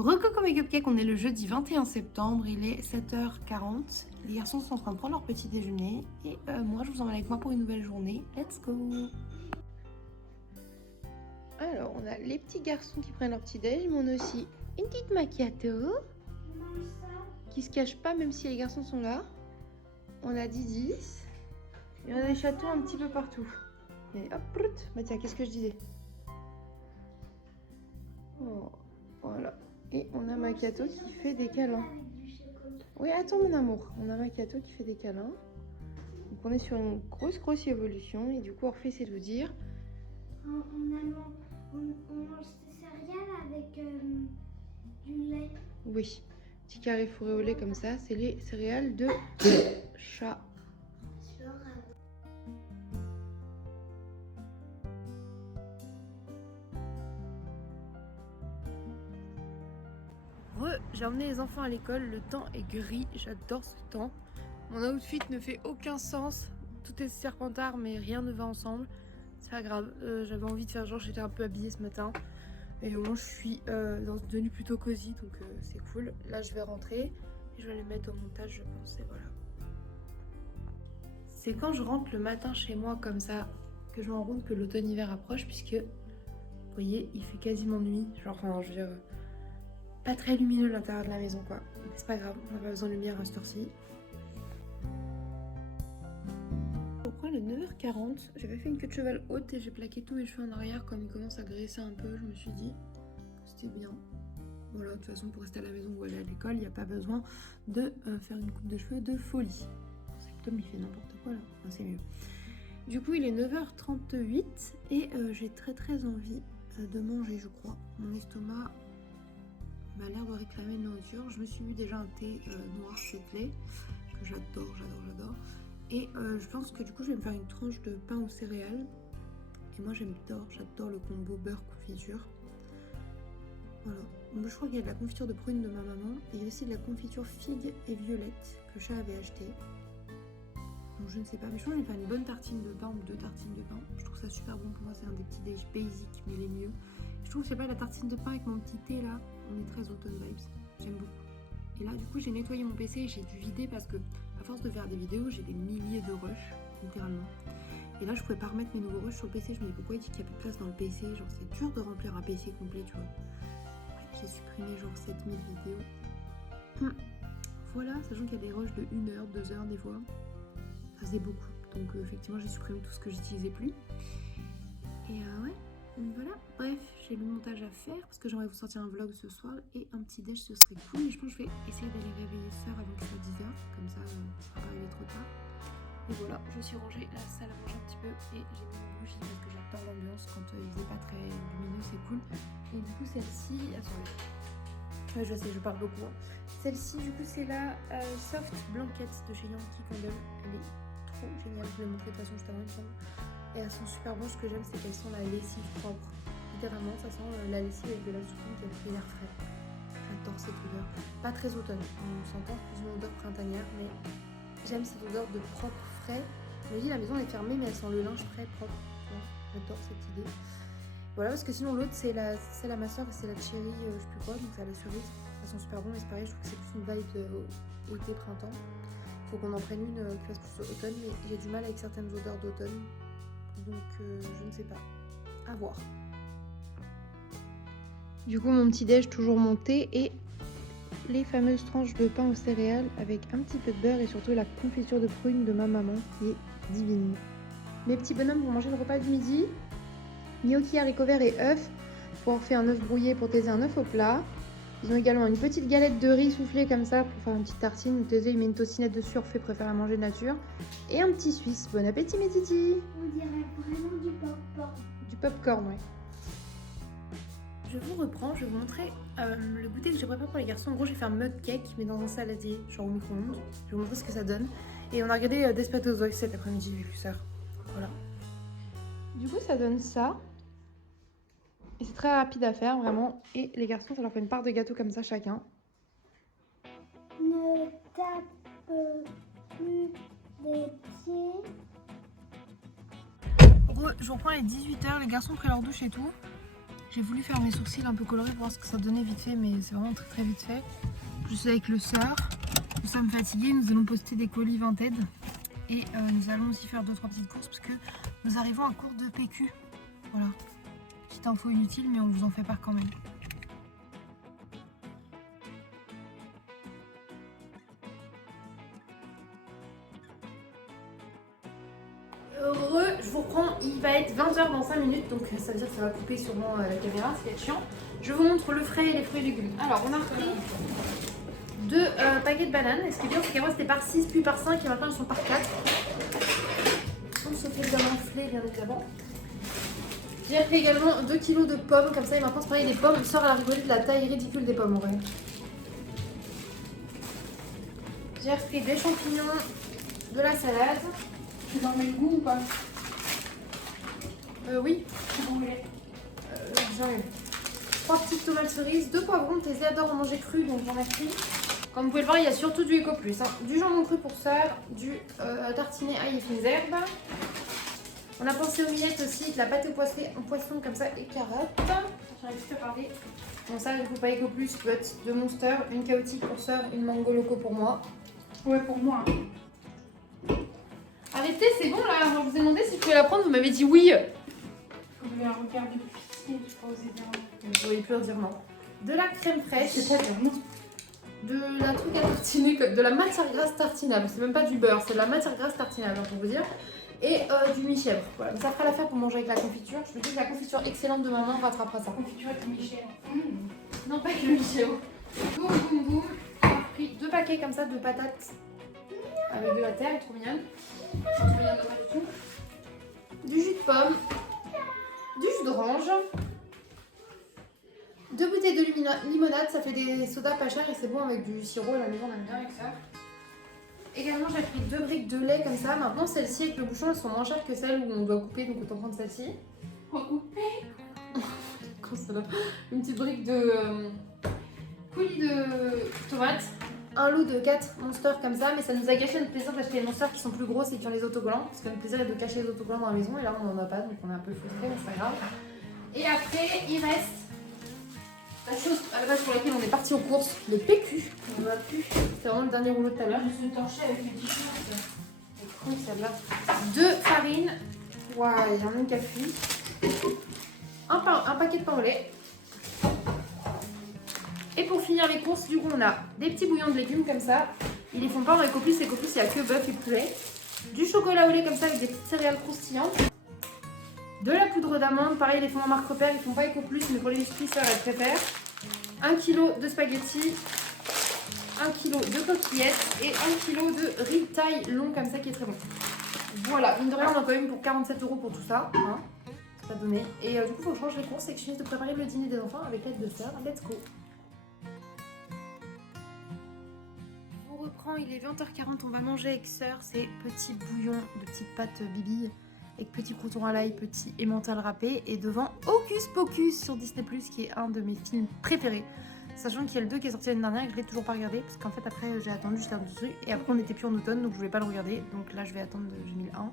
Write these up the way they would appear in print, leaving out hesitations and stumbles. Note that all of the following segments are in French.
Recoucou mes cupcakes, on est le jeudi 21 septembre, il est 7h40. Les garçons sont en train de prendre leur petit déjeuner et moi je vous emmène avec moi pour une nouvelle journée. Let's go! Alors on a les petits garçons qui prennent leur petit déj, mais on a aussi une petite macchiato qui se cache pas même si les garçons sont là. On a Didis et on a des châteaux un petit peu partout. Et hop, bah tiens, qu'est-ce que je disais? Oh, voilà. Et on a Macchiato qui fait des câlins. Oui, attends mon amour. On a Macchiato qui fait des câlins. Donc on est sur une grosse évolution. Et du coup, Orphée sait nous dire. On mange des céréales avec du lait. Oui, petit carré fourré au lait comme ça. C'est les céréales de chat. J'ai emmené les enfants à l'école, le temps est gris, j'adore ce temps. Mon outfit ne fait aucun sens, tout est serpentard mais rien ne va ensemble. C'est pas grave, j'avais envie de faire genre j'étais un peu habillée ce matin. Et au moins je suis dans une tenue plutôt cosy donc c'est cool. Là je vais rentrer et je vais les mettre au montage je pense et voilà. C'est quand je rentre le matin chez moi comme ça que je me rends compte que l'automne-hiver approche puisque vous voyez il fait quasiment nuit. Genre enfin je veux dire... Pas très lumineux l'intérieur de la maison quoi, mais c'est pas grave, on n'a pas besoin de lumière à cette heure-ci. Au point le 9h40, j'avais fait une queue de cheval haute et j'ai plaqué tous mes cheveux en arrière comme ils commencent à graisser un peu, je me suis dit que c'était bien. Voilà, de toute façon pour rester à la maison ou aller à l'école, il n'y a pas besoin de faire une coupe de cheveux de folie. Septembre il fait n'importe quoi là, enfin, c'est mieux. Du coup il est 9h38 et j'ai très envie de manger je crois. Mon estomac m'a l'air de réclamer une nourriture. Je me suis bu déjà un thé noir lait que j'adore. Et je pense que du coup je vais me faire une tranche de pain aux céréales. Et moi j'adore le combo beurre confiture. Voilà. Moi, je crois qu'il y a de la confiture de prune de ma maman. Et il y a aussi de la confiture figue et violette que chat avait acheté. Donc je ne sais pas, mais je pense que je vais faire une bonne tartine de pain ou 2 tartines de pain. Je trouve ça super bon pour moi, c'est un des petits déj basiques mais les mieux. Je trouve, je sais pas, la tartine de pain avec mon petit thé là, on est très automne vibes, j'aime beaucoup. Et là du coup j'ai nettoyé mon PC et j'ai dû vider parce que à force de faire des vidéos j'ai des milliers de rushs, littéralement. Et là je pouvais pas remettre mes nouveaux rushs sur le PC, je me dis pourquoi il dit qu'il n'y a plus de place dans le PC, genre c'est dur de remplir un PC complet tu vois. Ouais, j'ai supprimé genre 7000 vidéos. Voilà, sachant qu'il y a des rushs de 1 heure, 2 heures des fois. Ça faisait beaucoup, donc effectivement j'ai supprimé tout ce que j'utilisais plus. Et ouais. Donc voilà, bref, j'ai le montage à faire parce que j'aimerais vous sortir un vlog ce soir et un petit déj ce serait cool. Et je pense que je vais essayer d'aller réveiller Sœur avant que ce soit 10h, comme ça on ne va pas arriver trop tard. Et voilà, je suis rangée la salle à manger un petit peu et j'ai mis une bougie parce que j'adore l'ambiance quand il faisait pas très lumineux, c'est cool. Et du coup celle-ci, attendez, ouais, je sais, je parle beaucoup. Hein. Celle-ci du coup c'est la Soft Blanket de chez Yankee Candle, elle est trop géniale, je vais vous montrer de toute façon juste avant il me semble. Et elles sont super bonnes, ce que j'aime c'est qu'elles sont la lessive propre. Littéralement ça sent la lessive avec de la soupe qui a pris l'air frais. J'adore cette odeur. Pas très automne, on s'entend plus une odeur printanière, mais j'aime cette odeur de propre frais. Je me dis la maison est fermée mais elle sent le linge frais propre. J'adore cette idée. Voilà parce que sinon l'autre c'est la ma soeur et c'est la cherry je sais plus quoi, donc c'est à la cerise. Elles sont super bonnes mais c'est pareil, je trouve que c'est plus une vibe été printemps. Faut qu'on en prenne une qui fasse plus automne mais j'ai du mal avec certaines odeurs d'automne. Donc je ne sais pas, à voir. Du coup mon petit déj toujours monté et les fameuses tranches de pain aux céréales avec un petit peu de beurre et surtout la confiture de prune de ma maman qui est divine. Mes petits bonhommes vont manger le repas du midi, gnocchi, haricots verts et œufs pour avoir fait un œuf brouillé pour Thésée un œuf au plat. Ils ont également une petite galette de riz soufflée comme ça pour faire une petite tartine. Thésée il met une tocinette dessus, Orphée préfère à manger nature. Et un petit suisse. Bon appétit mes titis. On dirait vraiment du popcorn. Du popcorn, ouais. Je vous reprends, je vais vous montrer le goûter que j'ai préparé pour les garçons. En gros, j'ai fait un mug cake, mais dans un saladier, genre au micro-ondes. Je vais vous montrer ce que ça donne. Et on a regardé Despacito cet après-midi avec Lucer. Voilà. Du coup, ça donne ça. Et c'est très rapide à faire, vraiment. Et les garçons, ça leur fait une part de gâteau comme ça, chacun. Ne tape plus des pieds. Je reprends les 18h, les garçons ont pris leur douche et tout. J'ai voulu faire mes sourcils un peu colorés pour voir ce que ça donnait vite fait, mais c'est vraiment très très vite fait. Je suis avec le sœur, nous sommes fatigués, nous allons poster des colis Vinted et nous allons aussi faire 2-3 petites courses parce que nous arrivons à court de PQ. Voilà, petite info inutile mais on vous en fait part quand même. Heureux, je vous reprends, il va être 20h dans 5 minutes, donc ça veut dire que ça va couper sûrement la caméra, c'est chiant. Je vous montre le frais et les fruits et légumes. Alors on a repris 2 paquets de bananes, et ce qui est bien c'est qu'avant c'était par 6 puis par 5 et maintenant ils sont par 4. On se fait bien enfler bien évidemment. J'ai repris également 2 kilos de pommes, comme ça et maintenant c'est pareil, les pommes sortent à la rigolée de la taille ridicule des pommes en vrai. J'ai repris des champignons, de la salade. Tu en mets le goût ou pas? Oui. Tu en mets. J'en ai 3 petites tomates cerises, 2 poivrons, tes adorent en manger cru donc j'en ai pris. Comme vous pouvez le voir, il y a surtout du Eco Plus. Hein. Du jambon cru pour sœur, du tartiné ail et fines herbes. On a pensé aux miettes aussi, de la pâte au poisson comme ça et carottes. J'arrive plus à parler. Bon ça, du coup pas Eco Plus, peut être de Monster, une chaotique pour sœur, une mango loco pour moi. Ouais, pour moi. Arrêtez, c'est bon là, je vous ai demandé si je pouvais la prendre, vous m'avez dit oui. Faut que je la regarde depuis pitié, je pas osé dire non. Vous ne pourriez plus dire non. De la crème fraîche. C'est pas dire non. De la truc à tartiner, de la matière grasse tartinable. C'est même pas du beurre, c'est de la matière grasse tartinable hein, pour vous dire. Et du mi-chèvre. Voilà, mais ça fera l'affaire pour manger avec la confiture. Je me dis que la confiture excellente de maman rattrapera ça. Confiture avec Michel. Non, pas avec le mi-chèvre. Boum, boum, boum. On a pris 2 paquets comme ça de patates avec de la terre, elle est trop mignonne. Enfin, trop mignonne, pas du tout. Du jus de pomme, du jus d'orange. 2 bouteilles de limonade, ça fait des sodas pas chers et c'est bon avec du sirop à la maison, on aime bien avec ça. Également, j'ai pris 2 briques de lait comme ça. Maintenant, celles-ci avec le bouchon, elles sont moins chères que celles où on doit couper, donc autant prendre celle-ci. Recouper. Une petite brique de coulis de tomates. Un lot de 4 monsters comme ça, mais ça nous a gâché notre plaisir d'acheter les monsters qui sont plus grosses et qui ont les autocollants. Parce que notre plaisir est de cacher les autocollants dans la maison et là, on n'en a pas, donc on est un peu frustrés, mais c'est pas grave. Et après, il reste la chose à la base pour laquelle on est parti aux courses, le PQ. On va plus. C'était vraiment le dernier rouleau de tout à l'heure. Je suis torchée avec le t-shirt. C'est con celle-là. 2 farines. Waouh, il y en a une qui a fui. Un paquet de pain au lait. Et pour finir les courses, du coup, on a des petits bouillons de légumes comme ça. Ils les font pas en Eco Plus, il n'y a que bœuf et poulet. Du chocolat au lait comme ça avec des petites céréales croustillantes. De la poudre d'amande, pareil, ils les font en marque repère, ils font pas Eco Plus, mais pour les musclisseurs, elles préfèrent. 1 kg de spaghettis, 1 kg de coquillettes et 1 kg de riz taille long comme ça qui est très bon. Voilà, mine de rien, on a quand même pour 47 € pour tout ça. Hein. C'est pas donné. Et du coup, il faut que je range les courses et que je finisse de préparer le dîner des enfants avec l'aide de sœur. Let's go! On reprend, il est 20h40, on va manger avec sœur ces petits bouillons de petites pâtes bibilles avec petits croutons à l'ail, petit emmental râpé et devant Hocus Pocus sur Disney+, qui est un de mes films préférés. Sachant qu'il y a le 2 qui est sorti l'année dernière et que je l'ai toujours pas regardé parce qu'en fait après j'ai attendu juste un dessus et après on n'était plus en automne donc je voulais pas le regarder donc là je vais attendre, j'ai mis le 1.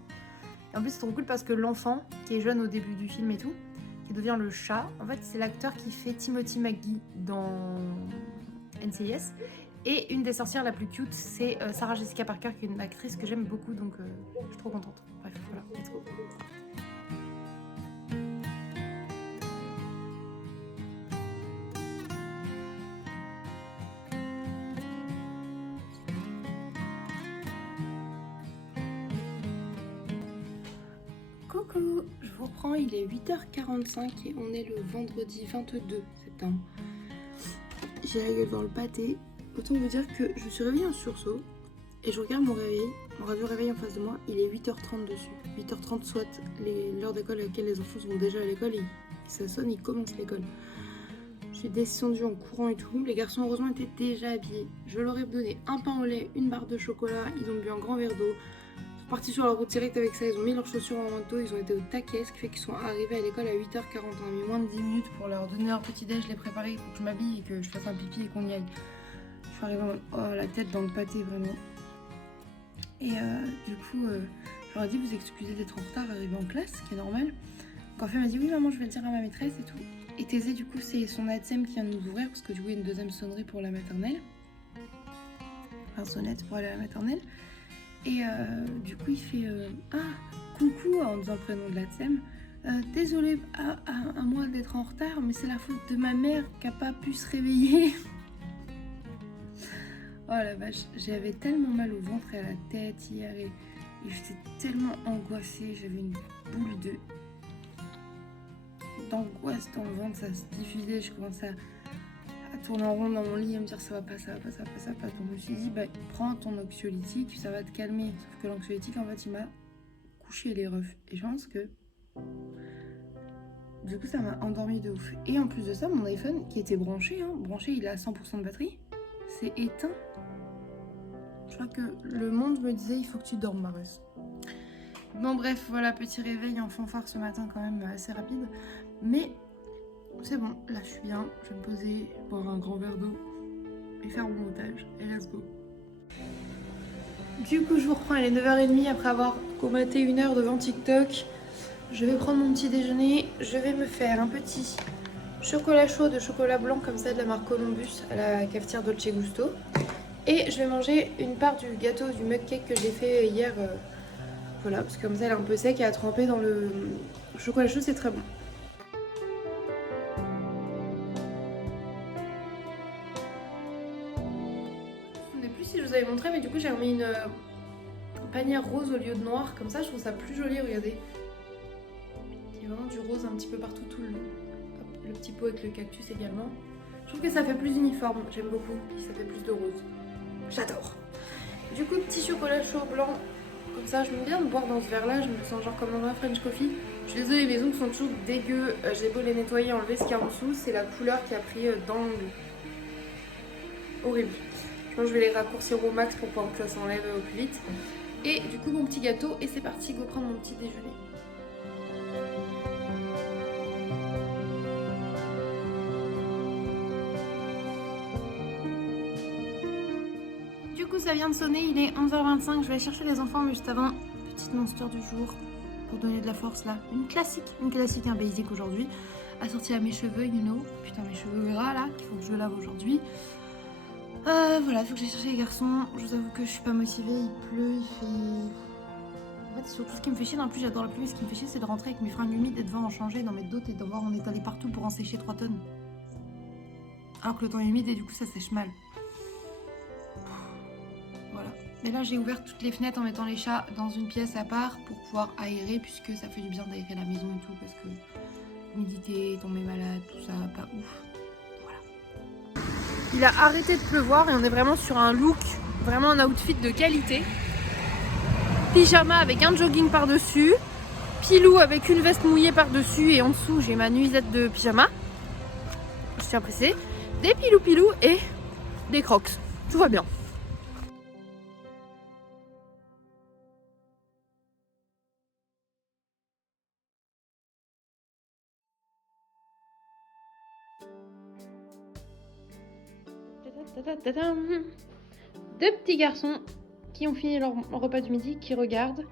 Et en plus c'est trop cool parce que l'enfant qui est jeune au début du film et tout, qui devient le chat, en fait c'est l'acteur qui fait Timothy McGee dans NCIS. Et une des sorcières la plus cute, c'est Sarah Jessica Parker, qui est une actrice que j'aime beaucoup, donc je suis trop contente. Bref, voilà, let's go. Coucou, je vous reprends, il est 8h45 et on est le vendredi 22 septembre. J'ai la gueule dans le pâté. Autant vous dire que je suis réveillée en sursaut et je regarde mon réveil, mon radio réveil en face de moi, il est 8h30 dessus. 8h30 soit l'heure d'école à laquelle les enfants sont déjà à l'école et ça sonne, ils commencent l'école. Je suis descendue en courant et tout, les garçons heureusement étaient déjà habillés. Je leur ai donné un pain au lait, une barre de chocolat, ils ont bu un grand verre d'eau. Ils sont partis sur la route directe avec ça, ils ont mis leurs chaussures en manteau, ils ont été au taquet, ce qui fait qu'ils sont arrivés à l'école à 8h40. On a mis moins de 10 minutes pour leur donner leur petit déj, les préparer, il faut que je m'habille et que je fasse un pipi et qu'on y aille. Je suis arrivée la tête dans le pâté vraiment. Et du coup, je leur ai dit vous excusez d'être en retard, arrivé en classe, ce qui est normal. Donc en fait, elle m'a dit oui maman, je vais le dire à ma maîtresse et tout. Et Thésée, du coup, c'est son ATSEM qui vient de nous ouvrir parce que du coup, il y a une deuxième sonnerie pour la maternelle. Enfin, sonnette pour aller à la maternelle. Et du coup, il fait coucou en disant le prénom de l'ATSEM. Désolée à moi d'être en retard, mais c'est la faute de ma mère qui n'a pas pu se réveiller. Oh la vache, j'avais tellement mal au ventre et à la tête hier et j'étais tellement angoissée, j'avais une boule d'angoisse dans le ventre, ça se diffusait, je commençais à tourner en rond dans mon lit et me dire ça va pas, ça va pas, ça va pas, ça va pas. Donc je me suis dit, bah prends ton anxiolytique, ça va te calmer. Sauf que l'anxiolytique, en fait, il m'a couché les refs. Et je pense que du coup, ça m'a endormi de ouf. Et en plus de ça, mon iPhone qui était branché, il est à 100% de batterie, c'est éteint. Je crois que le monde me disait, il faut que tu dormes, Marus. Bon bref, voilà, petit réveil en fanfare ce matin quand même assez rapide. Mais c'est bon, là je suis bien, je vais me poser, boire un grand verre d'eau et faire mon montage. Et let's go. Du coup je vous reprends, il est 9h30 après avoir combatté 1 heure devant TikTok. Je vais prendre mon petit déjeuner, je vais me faire un petit chocolat chaud de chocolat blanc comme ça de la marque Columbus à la cafetière Dolce Gusto. Et je vais manger une part du gâteau du mug cake que j'ai fait hier. Voilà, parce que comme ça elle est un peu sec et à tremper dans le chocolat chaud, c'est très bon. Je ne sais plus si je vous avais montré, mais du coup j'ai remis une panière rose au lieu de noir. Comme ça, je trouve ça plus joli, regardez. Il y a vraiment du rose un petit peu partout, tout le long. Hop, le petit pot avec le cactus également. Je trouve que ça fait plus uniforme, j'aime beaucoup. Puis ça fait plus de rose. J'adore. Du coup, petit chocolat chaud blanc. Comme ça, je m'aime bien de boire dans ce verre-là. Je me sens genre comme dans un French coffee. Je suis désolée, les ongles sont toujours dégueux. J'ai beau les nettoyer, enlever ce qu'il y a en dessous. C'est la couleur qui a pris dans l'ongle. Horrible. Je pense que je vais les raccourcir au max pour pouvoir que ça s'enlève au plus vite. Et du coup, mon petit gâteau. Et c'est parti, go prendre mon petit déjeuner. Du coup ça vient de sonner, il est 11h25, je vais aller chercher les enfants mais juste avant, petite monster du jour pour donner de la force là. Une classique, un basic aujourd'hui, assortie à mes cheveux, you know. Putain mes cheveux gras là, qu'il faut que je lave aujourd'hui. Voilà, il faut que j'aille chercher les garçons, je vous avoue que je suis pas motivée, il pleut, il fait... En fait c'est surtout ce qui me fait chier, en plus j'adore la pluie, ce qui me fait chier c'est de rentrer avec mes fringues humides et devoir en changer dans mes doutes et devoir en étaler partout pour en sécher 3 tonnes. Alors que le temps est humide et du coup ça sèche mal. Voilà. Et là j'ai ouvert toutes les fenêtres en mettant les chats dans une pièce à part pour pouvoir aérer puisque ça fait du bien d'aérer la maison et tout parce que l'humidité, tomber malade, tout ça, pas ouf. Voilà. Il a arrêté de pleuvoir et on est vraiment sur un look, vraiment un outfit de qualité. Pyjama avec un jogging par-dessus, pilou avec une veste mouillée par-dessus et en dessous j'ai ma nuisette de pyjama. Je tiens à préciser. Des pilou et des crocs. Tout va bien. Deux petits garçons qui ont fini leur repas du midi, qui regardent.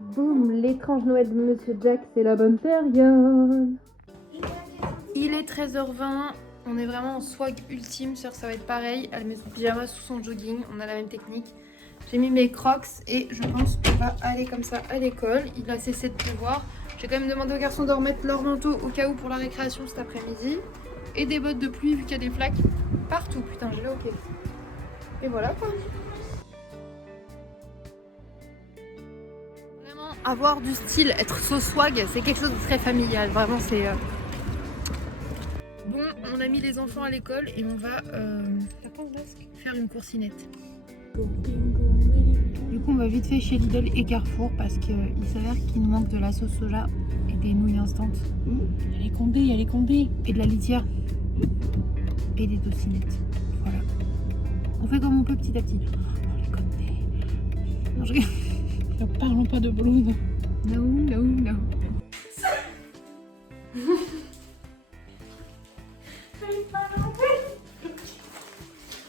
Boum, l'étrange Noël de Monsieur Jack, c'est la bonne période. Il est 13h20, on est vraiment en swag ultime, ça va être pareil. Elle met son pyjama sous son jogging, on a la même technique. J'ai mis mes crocs et je pense qu'on va aller comme ça à l'école. Il a cessé de pleuvoir. J'ai quand même demandé aux garçons de remettre leur manteau au cas où pour la récréation cet après-midi. Et des bottes de pluie vu qu'il y a des flaques partout. Putain, j'ai le ok. Et voilà quoi. Vraiment, avoir du style, être so swag, c'est quelque chose de très familial. Vraiment, c'est... Bon, on a mis les enfants à l'école et on va faire une coursinette. Du coup, on va vite fait chez Lidl et Carrefour parce qu'il s'avère qu'il nous manque de la sauce soja et des nouilles instantes. Il y a les condés. Et de la litière. Et des tocinettes. Voilà. On fait comme on peut petit à petit. On les connaît. Non, je... Ne parlons pas de balloon. No.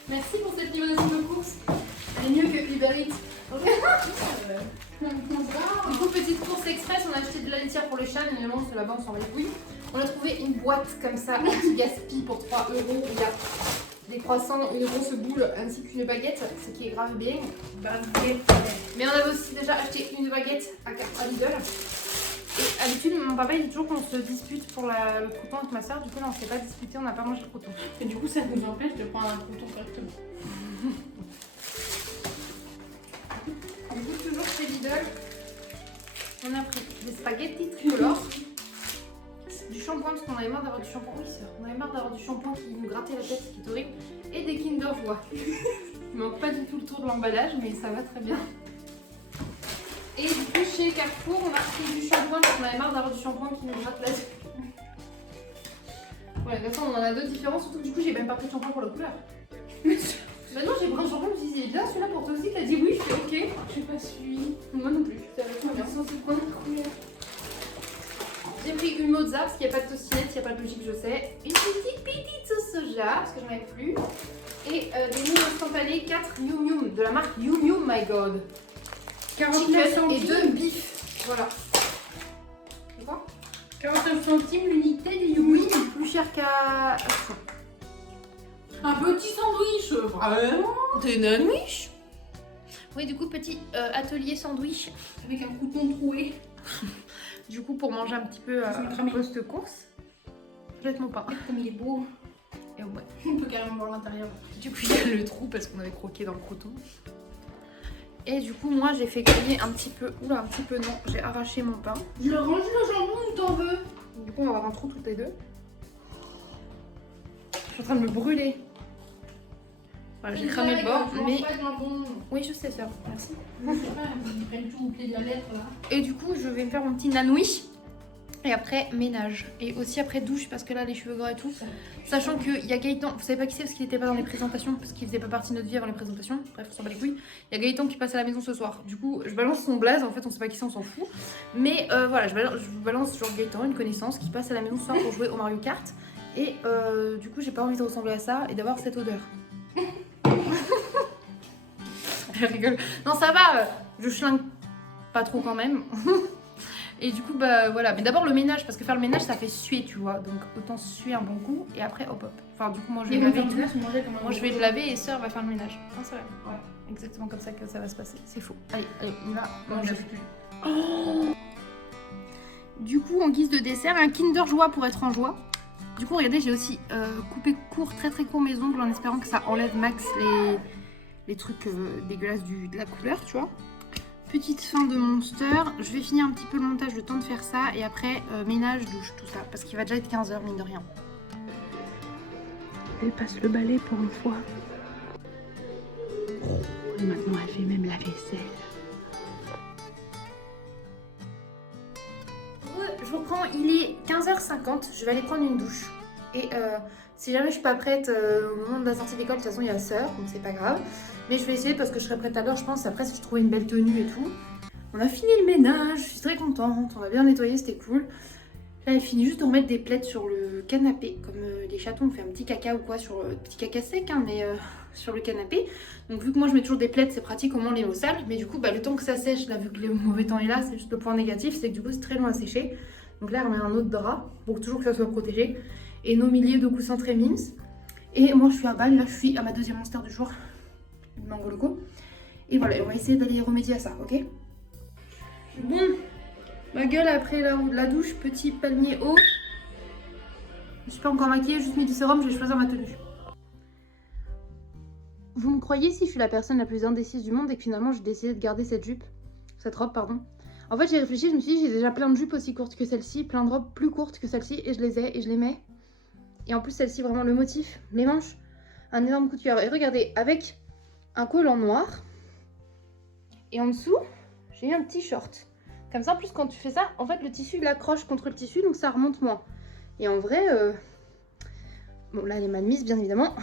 Merci pour cette livraison de courses. Elle est mieux que Uber Eats. Du coup, petite course express, on a acheté de la litière pour les chats mais non, c'est là-bas, on s'en va les couilles. On a trouvé une boîte comme ça, anti-gaspi pour 3 €. Il y a des croissants, une grosse boule ainsi qu'une baguette, ce qui est grave bien. Mais on avait aussi déjà acheté une baguette à Lidl. Et à l'habitude, mon papa il dit toujours qu'on se dispute pour le croûton avec ma soeur. Du coup, là, on s'est pas disputé, on n'a pas mangé le croûton. Et du coup, ça nous empêche de prendre un croûton correctement. Du coup, toujours chez Lidl, on a pris des spaghettis tricolores, du shampoing parce qu'on avait marre d'avoir du shampoing. Oui, sœur, on avait marre d'avoir du shampoing qui nous grattait la tête, ce qui est horrible, et des Kinder Joie. Il manque pas du tout le tour de l'emballage, mais ça va très bien. Et du coup, chez Carrefour, on a pris du shampoing parce qu'on avait marre d'avoir du shampoing qui nous gratte la tête. Ouais, de toute façon, on en a deux différents, surtout que du coup, j'ai même pas pris de shampoing pour la couleur. Bah non, j'ai pris un shampoing, je me suis dit, il est bien celui-là pour toi aussi, t'as dit oui, je fais ok. Je sais pas suivi. Moi non plus, ça va très bien. J'ai pris une mozza parce qu'il n'y a pas de tostinette, il n'y a pas de logique, je sais. Une petite sauce soja parce que j'en avais plus. Et des nouilles instantanées 4 Yum Yum de la marque Yum Yum, my god. 49 Chicken et centimes. 2 bifs. Voilà. C'est quoi 49 centimes l'unité du Yum Oui, Yum. plus cher qu'à. Un petit sandwich, vraiment. Des sandwich. Oui, du coup, petit atelier sandwich. Avec un croûton troué. Du coup, pour manger un petit peu post-course. Complètement pas. Comme il est beau. Et ouais. On peut carrément voir l'intérieur. Du coup, il y a le trou parce qu'on avait croqué dans le croûton. Et du coup, moi, j'ai fait griller un petit peu. Oula, un petit peu non. J'ai arraché mon pain. Je range le jambon ou t'en veux? Du coup, on va avoir un trou toutes les deux. Je suis en train de me brûler. Voilà, j'ai cramé le bord, mais... Pas de jambon. Oui, je sais faire. Merci. Je sais pas, ils prennent tout au pied de la lettre là. Et du coup, je vais me faire mon petit nanouille. Et après, ménage. Et aussi après, douche, parce que là, les cheveux gras et tout. Sachant qu'il y a Gaëtan, vous savez pas qui c'est parce qu'il était pas dans les présentations, parce qu'il faisait pas partie de notre vie avant les présentations. Bref, on s'en bat les couilles. Il y a Gaëtan qui passe à la maison ce soir. Du coup, je balance son blaze. En fait, on sait pas qui c'est, on s'en fout. Mais voilà, je vous balance genre Gaëtan, une connaissance, qui passe à la maison ce soir pour jouer au Mario Kart. Et du coup, j'ai pas envie de ressembler à ça et d'avoir cette odeur. Je rigole. Non, ça va, je schlingue pas trop quand même. Et du coup, bah voilà. Mais d'abord le ménage, parce que faire le ménage, ça fait suer, tu vois. Donc autant suer un bon coup et après hop hop. Enfin, du coup, moi je vais laver. Moi je vais le laver et sœur va faire le ménage. Non, c'est vrai. Ouais, exactement comme ça que ça va se passer. C'est faux. Allez, on va manger. Du coup, en guise de dessert, un Kinder Joie pour être en joie. Du coup, regardez, j'ai aussi coupé court, très court mes ongles en espérant que ça enlève max les trucs dégueulasses de la couleur, tu vois. Petite fin de Monster. Je vais finir un petit peu le montage, le temps de faire ça. Et après, ménage, douche, tout ça. Parce qu'il va déjà être 15 h, mine de rien. Elle passe le balai pour une fois. Et maintenant, elle fait même la vaisselle. Je reprends, il est 15 h 50. Je vais aller prendre une douche. Et si jamais je suis pas prête au moment de la sortie d'école, de toute façon, il y a sœur, donc c'est pas grave. Mais je vais essayer parce que je serai prête à l'heure, je pense. Après, si je trouvais une belle tenue et tout. On a fini le ménage, je suis très contente. On a bien nettoyé, c'était cool. Là, il finit juste de remettre des plaids sur le canapé. Comme les chatons, on fait un petit caca ou quoi, sur petit caca sec, hein, mais sur le canapé. Donc, vu que moi je mets toujours des plaids, c'est pratique, au moins on les met au sale. Mais du coup, bah, le temps que ça sèche, là, vu que le mauvais temps est là, c'est juste le point négatif, c'est que du coup, c'est très long à sécher. Donc là, on met un autre drap pour toujours que ça soit protégé. Et nos milieux de coussins très mimes. Et moi, je suis à balle, là, je suis à ma deuxième monster du jour. Mango loco. Et voilà, on va essayer d'aller remédier à ça, ok? Bon, ma gueule après la douche, petit palmier haut. Je suis pas encore maquillée, juste mis du sérum, je vais choisir ma tenue. Vous me croyez si je suis la personne la plus indécise du monde et que finalement j'ai décidé de garder cette robe, pardon. En fait, j'ai réfléchi, je me suis dit, j'ai déjà plein de jupes aussi courtes que celle-ci, plein de robes plus courtes que celle-ci, et je les ai, et je les mets. Et en plus, celle-ci, vraiment, le motif, les manches, un énorme coup de cœur. Et regardez, avec un collant noir, et en dessous, j'ai un petit short. Comme ça, en plus, quand tu fais ça, en fait, le tissu, il accroche contre le tissu, donc ça remonte moins. Et en vrai, bon, là, elle est mal mise, bien évidemment.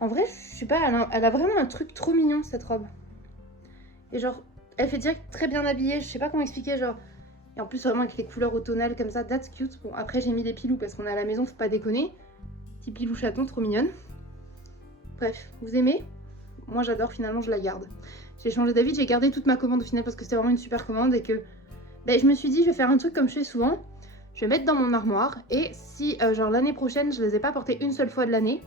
En vrai, je sais pas, elle a vraiment un truc trop mignon, cette robe. Et genre, elle fait direct très bien habillée, je sais pas comment expliquer, genre. Et en plus, vraiment, avec les couleurs automnales comme ça, that's cute. Bon, après, j'ai mis des pilous parce qu'on est à la maison, faut pas déconner. Petit pilou chaton, trop mignonne. Bref, vous aimez? Moi, j'adore, finalement, je la garde. J'ai changé d'avis, j'ai gardé toute ma commande au final parce que c'était vraiment une super commande et que Ben, je me suis dit, je vais faire un truc comme je fais souvent. Je vais mettre dans mon armoire et si genre l'année prochaine je les ai pas portées une seule fois de l'année,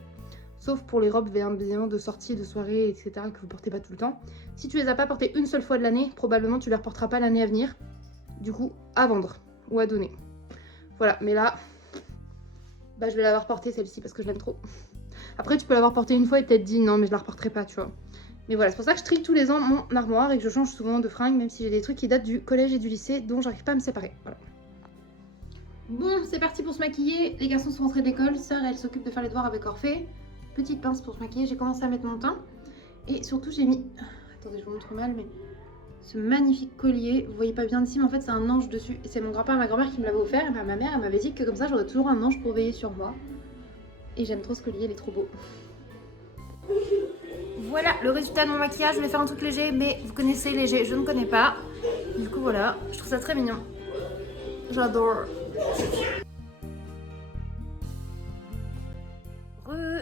sauf pour les robes bien de sortie, de soirée, etc. que vous portez pas tout le temps. Si tu les as pas portées une seule fois de l'année, probablement tu les reporteras pas l'année à venir. Du coup, à vendre ou à donner. Voilà, mais là, bah je vais l'avoir portée celle-ci parce que je l'aime trop. Après tu peux l'avoir portée une fois et peut-être dit non mais je la reporterai pas, tu vois. Mais voilà, c'est pour ça que je trie tous les ans mon armoire et que je change souvent de fringues, même si j'ai des trucs qui datent du collège et du lycée dont j'arrive pas à me séparer. Voilà. Bon, c'est parti pour se maquiller. Les garçons sont rentrés d'école. Sœur, elle s'occupe de faire les devoirs avec Orphée. Petite pince pour se maquiller. J'ai commencé à mettre mon teint. Et surtout, j'ai mis... Attendez, je vous montre mal, mais... Ce magnifique collier. Vous voyez pas bien d'ici, mais en fait, c'est un ange dessus. Et c'est mon grand-père et ma grand-mère qui me l'avaient offert. Et ma mère, elle m'avait dit que comme ça, j'aurais toujours un ange pour veiller sur moi. Et j'aime trop ce collier, il est trop beau. Voilà le résultat de mon maquillage. Je vais faire un truc léger, mais vous connaissez léger, je ne connais pas. Du coup, voilà. Je trouve ça très mignon. J'adore.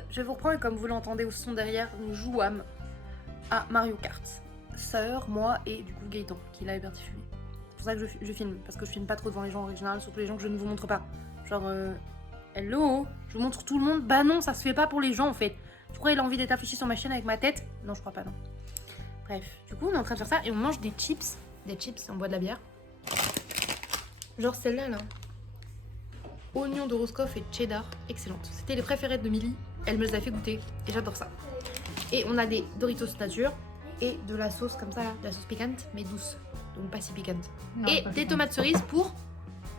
Je vous reprends et comme vous l'entendez au son derrière, nous jouâmes à Mario Kart. Sœur, moi et du coup Gaëtan qui l'a héberti fumé. C'est pour ça que je filme, parce que je filme pas trop devant les gens en général, surtout les gens que je ne vous montre pas. Genre, hello, je vous montre tout le monde. Bah non, ça se fait pas pour les gens en fait. Tu crois qu'il a envie d'être affiché sur ma chaîne avec ma tête? Non, je crois pas, non. Bref, du coup on est en train de faire ça et on mange des chips. Des chips, on boit de la bière. Genre celle-là là. Oignon de Roscoff et cheddar, excellente. C'était les préférées de Milly, elle me les a fait goûter et j'adore ça. Et on a des Doritos nature et de la sauce comme ça, là, de la sauce piquante mais douce, donc pas si piquante. Non, et des tomates cerises pour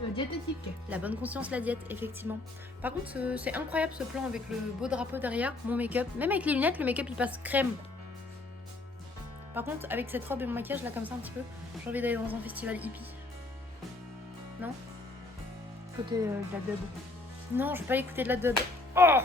la diététique. la bonne conscience, la diète, effectivement. Par contre, c'est incroyable ce plan avec le beau drapeau derrière, mon make-up. Même avec les lunettes, le make-up il passe crème. Par contre, avec cette robe et mon maquillage là comme ça un petit peu, j'ai envie d'aller dans un festival hippie. Non? Côté de la dub. Non, je vais pas écouter de la dub. Oh!